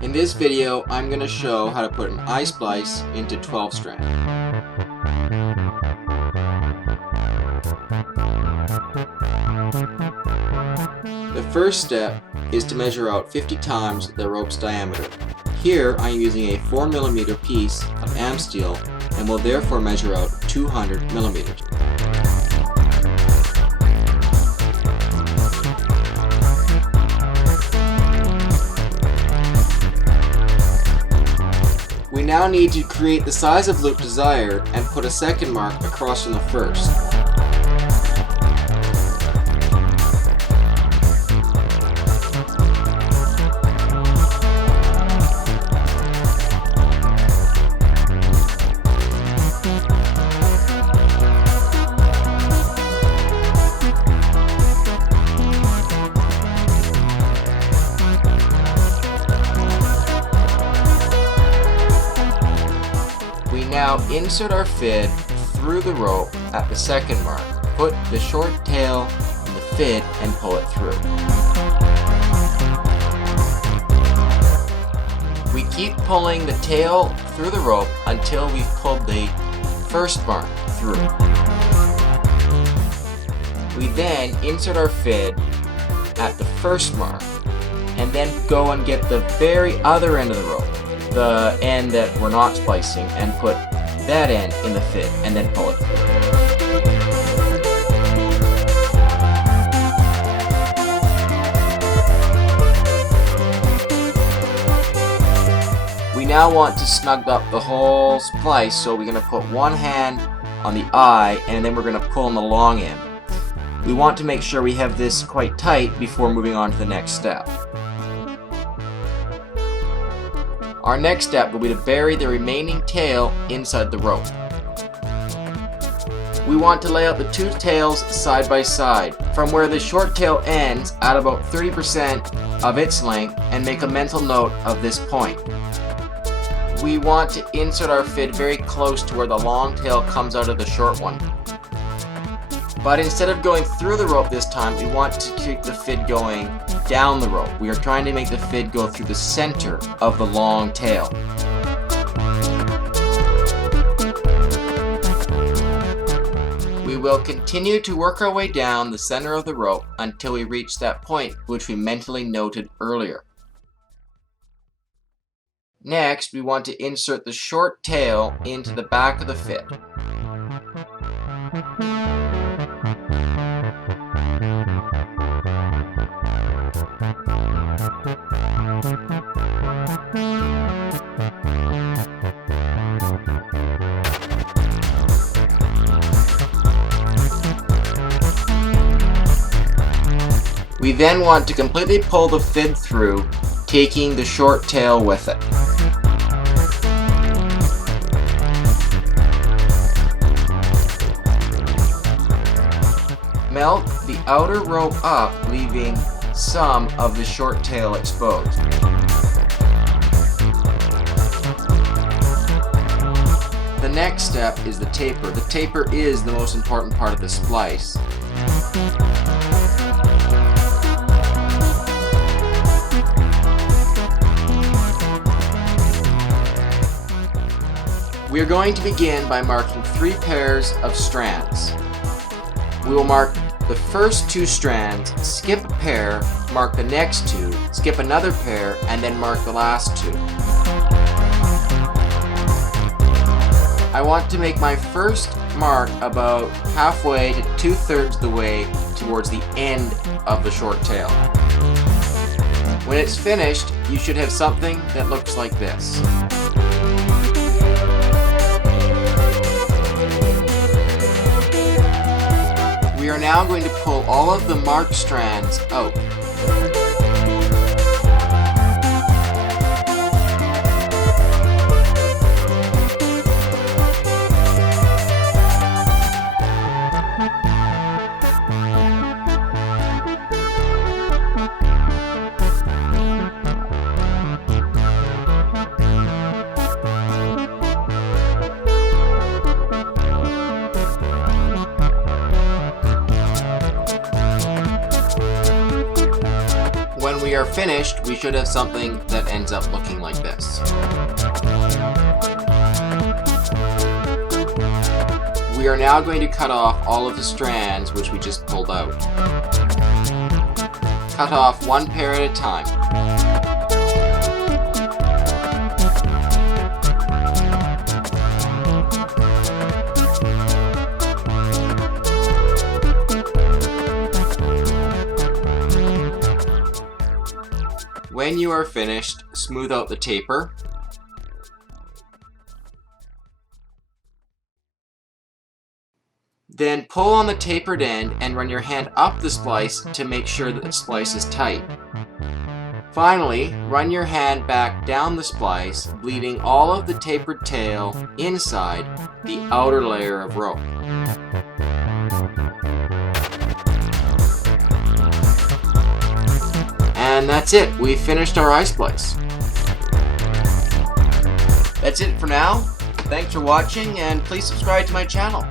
In this video, I'm going to show how to put an I-splice into 12 strand. The first step is to measure out 50 times the rope's diameter. Here I am using a 4mm piece of am steel and will therefore measure out 200mm. We now need to create the size of loop desired and put a second mark across from the first. We now insert our fid through the rope at the second mark. Put the short tail in the fid and pull it through. We keep pulling the tail through the rope until we've pulled the first mark through. We then insert our fid at the first mark and then go and get the very other end of the rope, the end that we're not splicing, and put that end in the fid and then pull it through. We now want to snug up the whole splice, so we're going to put one hand on the eye and then we're going to pull on the long end. We want to make sure we have this quite tight before moving on to the next step. Our next step will be to bury the remaining tail inside the rope. We want to lay out the two tails side by side, from where the short tail ends at about 30% of its length, and make a mental note of this point. We want to insert our fid very close to where the long tail comes out of the short one. But instead of going through the rope this time, we want to keep the fid going down the rope. We are trying to make the fid go through the center of the long tail. We will continue to work our way down the center of the rope until we reach that point which we mentally noted earlier. Next, we want to insert the short tail into the back of the fid. We then want to completely pull the fid through, taking the short tail with it. Melt the outer rope up, leaving some of the short tail exposed. The next step is the taper. The taper is the most important part of the splice. We are going to begin by marking 3 pairs of strands. We will mark the first 2 strands, skip a pair, mark the next 2, skip another pair, and then mark the last 2. I want to make my first mark about halfway to 2/3 the way towards the end of the short tail. When it's finished, you should have something that looks like this. We are now going to pull all of the marked strands out. are finished, we should have something that ends up looking like this. We are now going to cut off all of the strands which we just pulled out. Cut off one pair at a time. When you are finished, smooth out the taper. Then pull on the tapered end and run your hand up the splice to make sure that the splice is tight. Finally, run your hand back down the splice, bleeding all of the tapered tail inside the outer layer of rope. And that's it, we've finished our eye splice. That's it for now. Thanks for watching, and please subscribe to my channel.